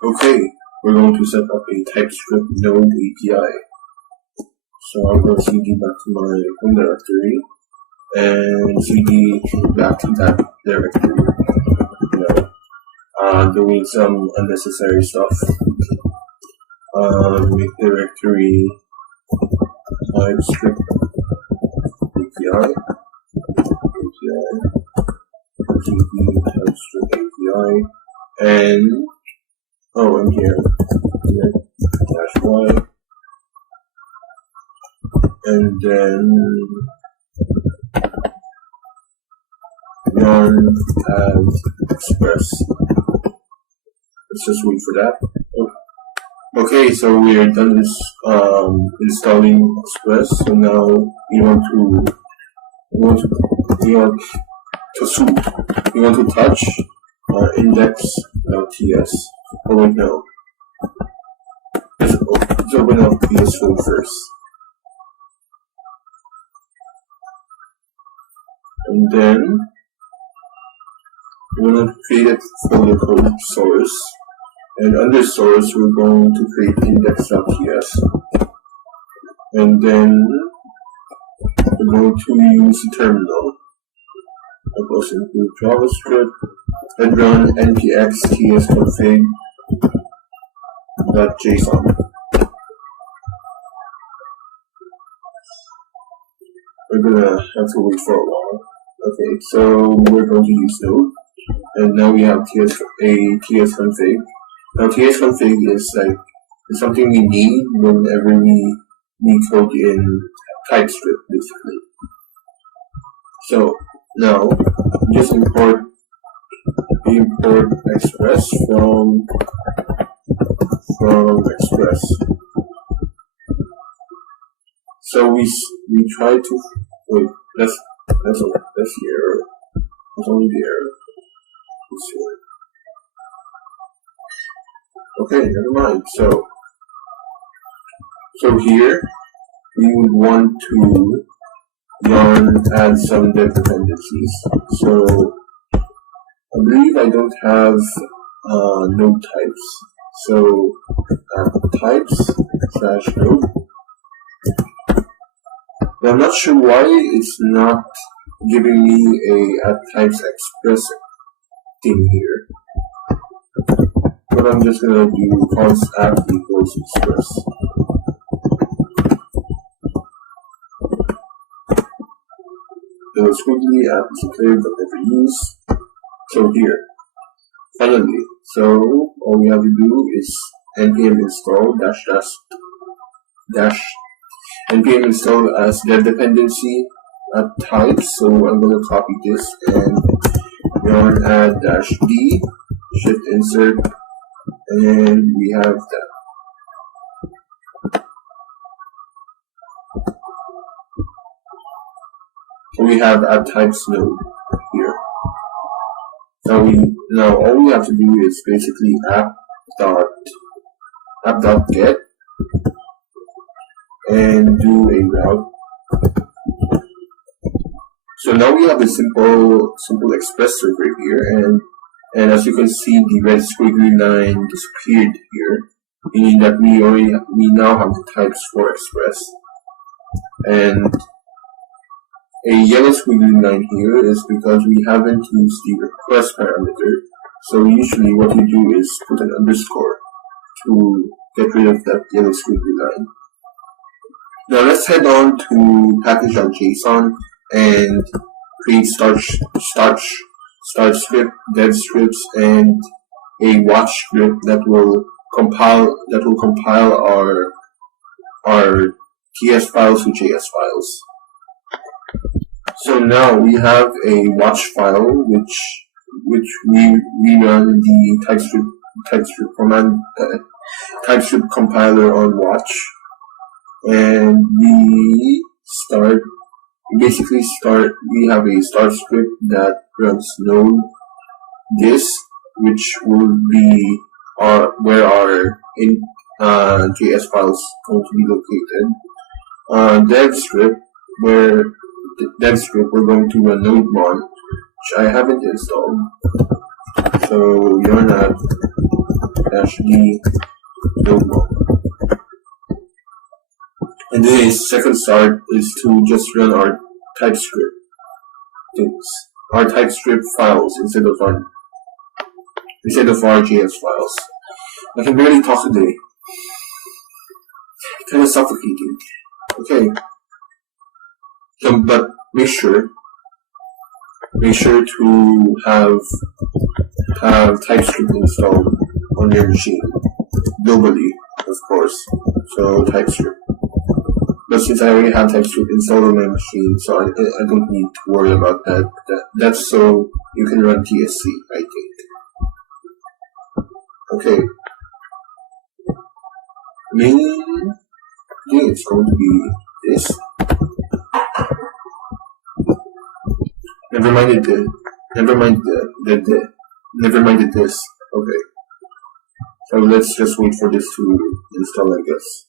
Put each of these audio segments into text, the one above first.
Okay, we're going to set up a TypeScript node API. So I'm going to cd back to my home directory and cd back to that directory. Doing some unnecessary stuff. Make directory TypeScript API. TypeScript API, and and here -y, and then yarn as express. Let's just wait for that. Okay, so we are done this installing Express. So now we want to touch index.ts. Oh wait, no. Let's open up TS code first. And then we're going to create a folder called source. And under source, we're going to create index.ts. And then we're going to use the terminal. That goes into JavaScript and run npx tsconfig.json. We're gonna have to wait for a while. Okay, so we're going to use node, and now we have tsconfig. Now tsconfig is something we need whenever we code in TypeScript, basically. So now just import express from express. So we try to wait. That's here. It's only there. It's here. Okay, never mind. So here we would want to yarn add some dev dependencies. So I believe I don't have node types. So types/node. But I'm not sure why it's not giving me a types express thing here. But I'm just gonna do const app equals express. The squiggly app is declared but never used. So here, finally, so all we have to do is npm install npm install as dev dependency at types. So I'm going to copy this and yarn add -d, shift insert, and we have that. So we have add types node here. Now all we have to do is basically app.get and do a route. So now we have a simple express server here, and as you can see, the red squiggly line disappeared here, meaning that we now have the types for express. And a yellow squiggly line here is because we haven't used the request parameter. So usually what we do is put an underscore to get rid of that yellow squiggly line. Now let's head on to package.json and create start script, dev scripts, and a watch script that will compile our TS files to JS files. So now we have a watch file which we run the TypeScript command TypeScript compiler on watch, and we have a start script that runs node this, which will be where our JS files going to be located. Dev script we're going to run nodemon, which I haven't installed. So yarn add -d node. And the second start is to just run our TypeScript things, our TypeScript files instead of our JS files. I can barely talk today. Kind of suffocating. Okay. But make sure to have TypeScript installed on your machine globally, of course. So TypeScript. But since I already have TypeScript installed on my machine, so I don't need to worry about that. That's so you can run TSC, I think. Okay. Main thing is going to be this. Never mind this. Okay. So let's just wait for this to install, I guess.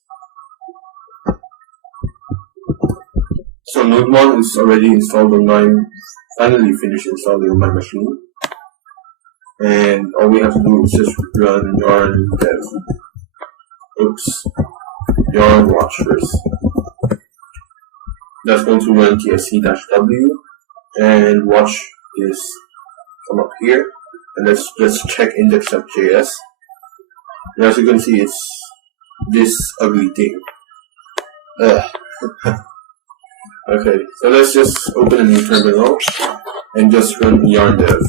So Node1 is already installed on mine, finally finished installing on my machine. And all we have to do is just run yarn dev. Yarn watch first. That's going to run tsc-w, and watch is come up here, and let's check index.js. And as you can see, it's this ugly thing. Okay, so let's just open a new terminal and just run yarn dev.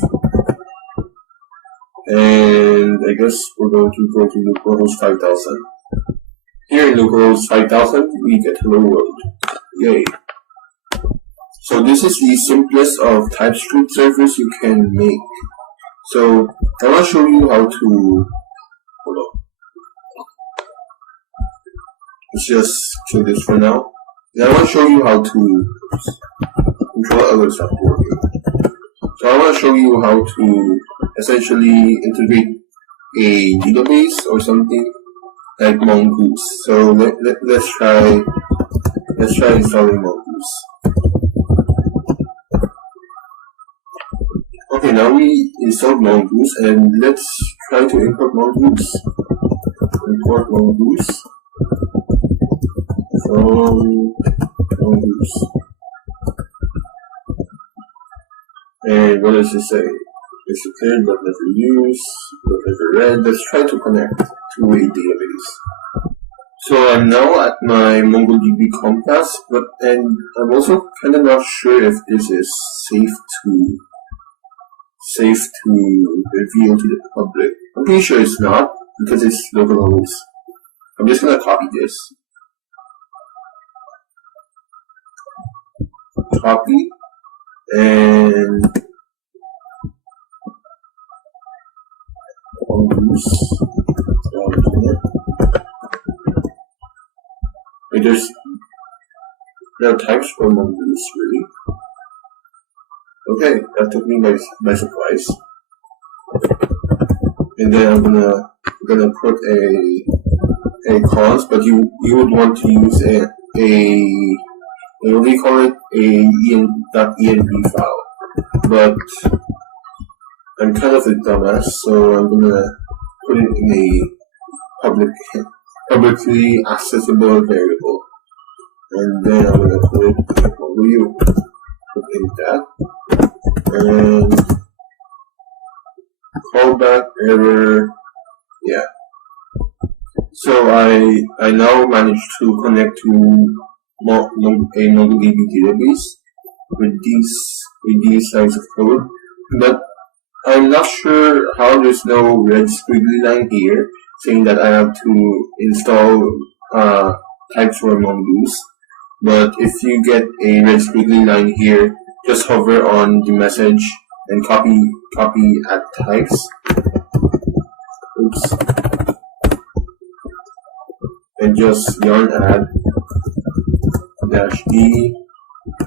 And I guess we're going to go to localhost 5000. Here in localhost 5000, we get hello world. Yay. So this is the simplest of TypeScript servers you can make. So I want to show you how to, hold on. Let's just kill this for now. And I want to show you how to control others that working. So I want to show you how to essentially integrate a database or something like mongoose. So let's try installing mongoose. Okay, now we installed mongoose, and let's try to import mongoose. Import mongoose from mongoose. And what does it say? It's declared but never used, but never read. Let's try to connect to a database. So I'm now at my MongoDB compass, and I'm also kind of not sure if this is safe to reveal to the public. I'm pretty sure it's not, because it's localhost. I'm just gonna copy this. Copy, and mongoose. Wait, there are types for mongoose, really? Okay, that took me by surprise. And then I'm gonna put a const, but you would want to use a what do you call it? .env file. But I'm kind of a dumbass, so I'm gonna put it in a publicly accessible variable. And then I'm gonna put it in put in that. And callback error, yeah. So I now managed to connect to a MongoDB database with these lines of code, but I'm not sure how there's no red squiggly line here saying that I have to install types for mongoose. But if you get a red squiggly line here, just hover on the message and copy add types. Oops. And just yarn add -d.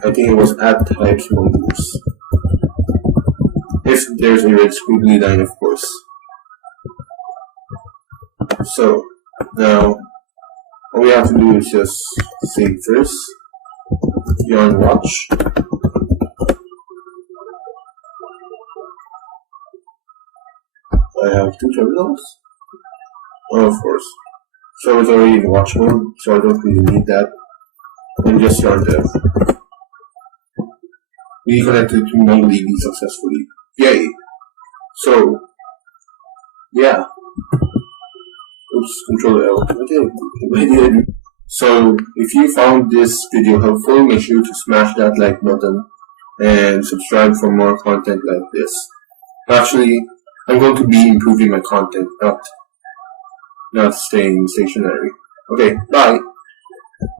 I think it was add types mongoose. If there's a red squiggly line, of course. So now all we have to do is just save first. Yarn watch. I have two terminals. Oh, of course. So it's already in watch mode, so I don't really need that. And just yarn dev. We connected to MongoDB successfully. Yay! So, yeah. Oops, Control L. Okay. So, if you found this video helpful, make sure to smash that like button and subscribe for more content like this. Actually, I'm going to be improving my content, not staying stationary. Okay, bye!